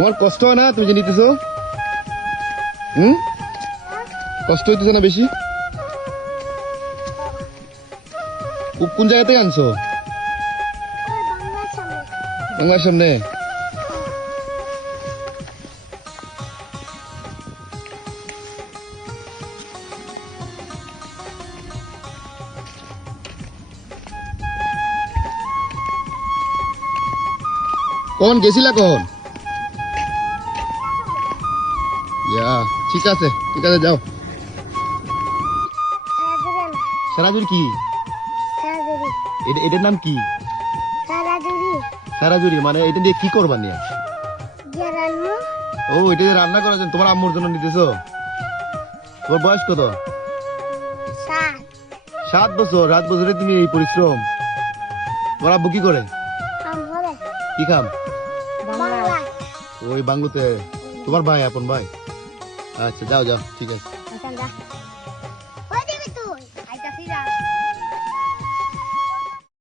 তোমার কষ্ট হয় না তুমি যে নিতেছো? কষ্ট হইতেছে না বেশি? কোন জায়গা থেকে আনছো? বাংলার সামনে। কখন গেছিলা কখন? ঠিক আছে যাও। সারাজুরি কি? এটার নাম কি? সারাজুরি মানে এটা দিয়ে কি করবা নিয়ে? ও এটা দিয়ে রান্না করার জন্য তোমার আম্মুর জন্য নিতেছো? তোমার বয়স কত? 7 বছর। 7 বছরে তুমি এই পরিশ্রম? তোমার আব্বু কি করে? কি কাম? ওই বাংলোতে। তোমার ভাই আপন ভাই? আচ্ছা যাও ঠিক আছে।